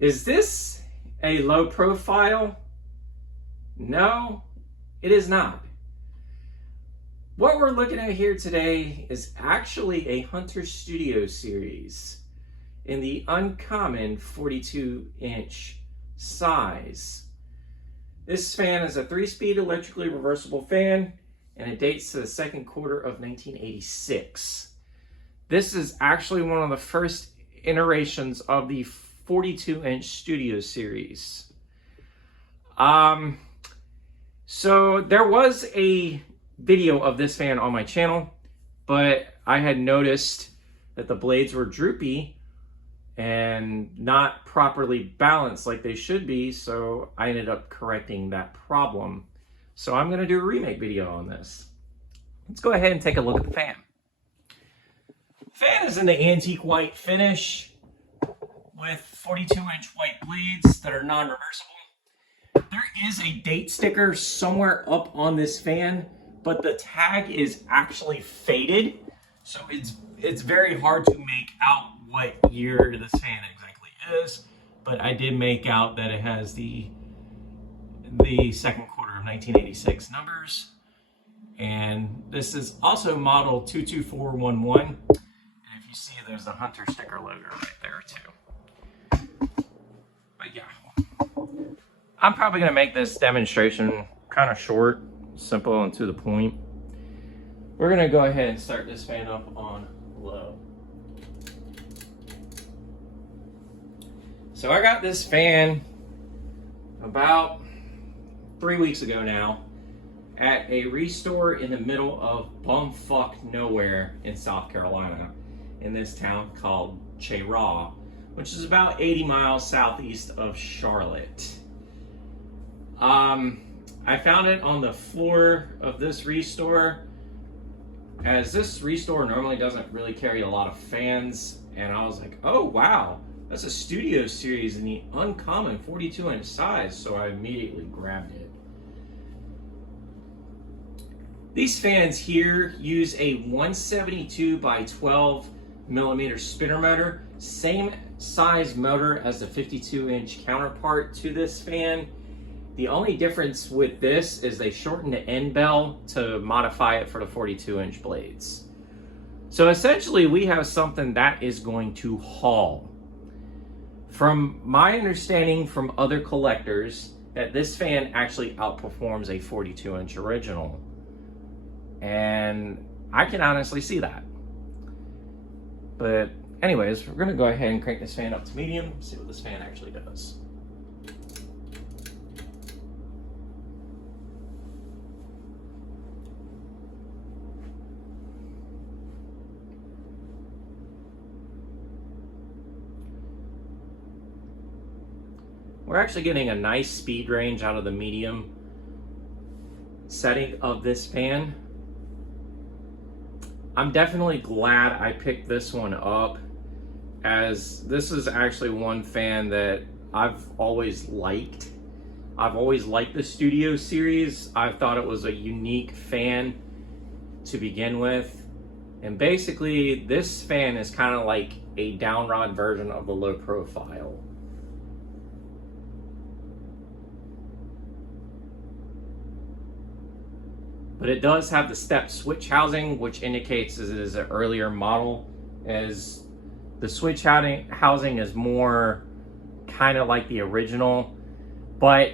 Is this a low profile? No, it is not. What we're looking at here today is actually a Hunter Studio series in the uncommon 42-inch size. This fan is a 3-speed electrically reversible fan, and it dates to the second quarter of 1986. This is actually one of the first iterations of the 42-inch Studio series. So there was a video of this fan on my channel, but I had noticed that the blades were droopy and not properly balanced like they should be, so I ended up correcting that problem. So I'm going to do a remake video on this. Let's go ahead and take a look at the fan. The fan is in the antique white finish with 42-inch white blades that are non-reversible. There is a date sticker somewhere up on this fan, but the tag is actually faded, so it's very hard to make out what year this fan exactly is, but I did make out that it has the second quarter of 1986 numbers, and this is also model 22411, and if you see, there's the Hunter sticker logo right there too. But yeah, I'm probably going to make this demonstration kind of short, simple, and to the point. We're going to go ahead and start this fan up on low. So I got this fan about 3 weeks ago now at a restore in the middle of bumfuck nowhere in South Carolina, in this town called Cheraw, which is about 80 miles southeast of Charlotte. I found it on the floor of this restore, as this restore normally doesn't really carry a lot of fans, and I was like, oh wow, that's a Studio series in the uncommon 42-inch size, so I immediately grabbed it. These fans here use a 172 by 12 millimeter spinner motor, same size motor as the 52-inch counterpart to this fan. The only difference with this is they shortened the end bell to modify it for the 42-inch blades. So essentially we have something that is going to haul. From my understanding from other collectors, that this fan actually outperforms a 42-inch original. And I can honestly see that. But anyways, we're gonna go ahead and crank this fan up to medium, see what this fan actually does. We're actually getting a nice speed range out of the medium setting of this fan. I'm definitely glad I picked this one up, as this is actually one fan that I've always liked. I've always liked the Studio series. I thought it was a unique fan to begin with. And basically, this fan is kind of like a downrod version of the low profile. But it does have the step switch housing, which indicates it is an earlier model, as the switch housing is more kind of like the original. But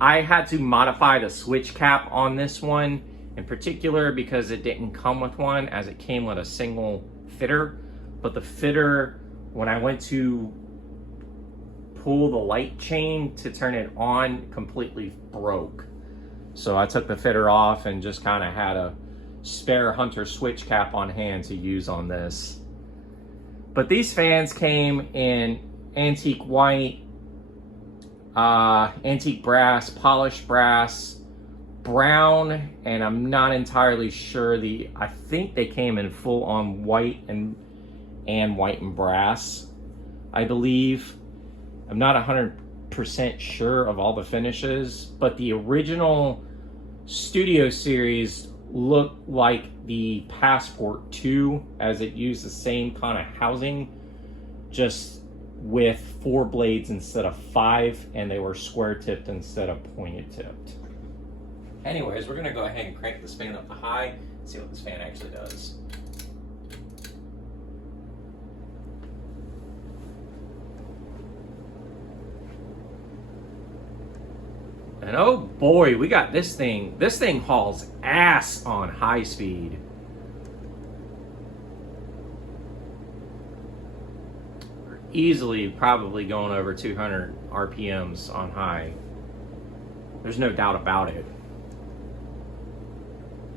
I had to modify the switch cap on this one in particular because it didn't come with one, as it came with a single fitter. But the fitter, when I went to pull the light chain to turn it on, completely broke. So I took the fitter off and just kind of had a spare Hunter switch cap on hand to use on this. But these fans came in antique white, antique brass, polished brass, brown, and I'm not entirely sure. I think they came in full on white and white and brass, I believe. I'm not 100% sure of all the finishes, but the original Studio series looked like the Passport 2, as it used the same kind of housing, just with 4 blades instead of 5, and they were square tipped instead of pointed tipped. Anyways, we're gonna go ahead and crank this fan up to high, see what this fan actually does. And oh boy, we got this thing. This thing hauls ass on high speed. We're easily probably going over 200 RPMs on high. There's no doubt about it.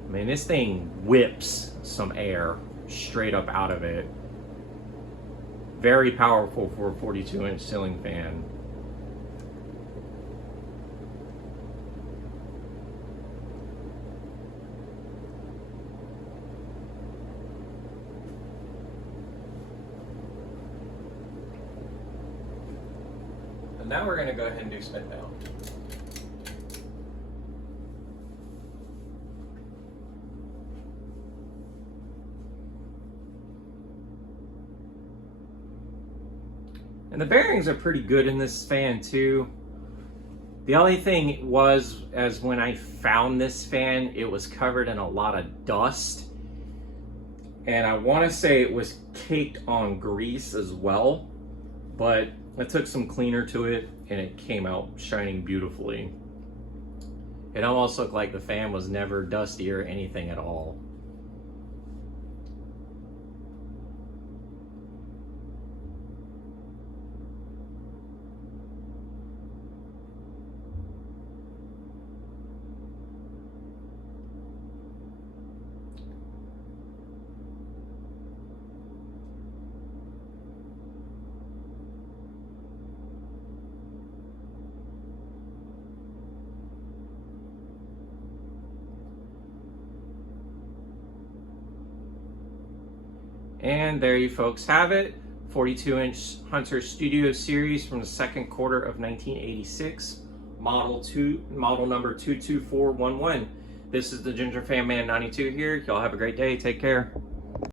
I mean, this thing whips some air straight up out of it. Very powerful for a 42-inch ceiling fan. And now we're going to go ahead and do spin down. And the bearings are pretty good in this fan too. The only thing was, as when I found this fan, it was covered in a lot of dust. And I want to say it was caked on grease as well. But I took some cleaner to it and it came out shining beautifully. It almost looked like the fan was never dusty or anything at all. And there you folks have it, 42-inch Hunter Studio Series from the second quarter of 1986, model number 22411. This is the Ginger Fan Man 92 here. Y'all have a great day. Take care.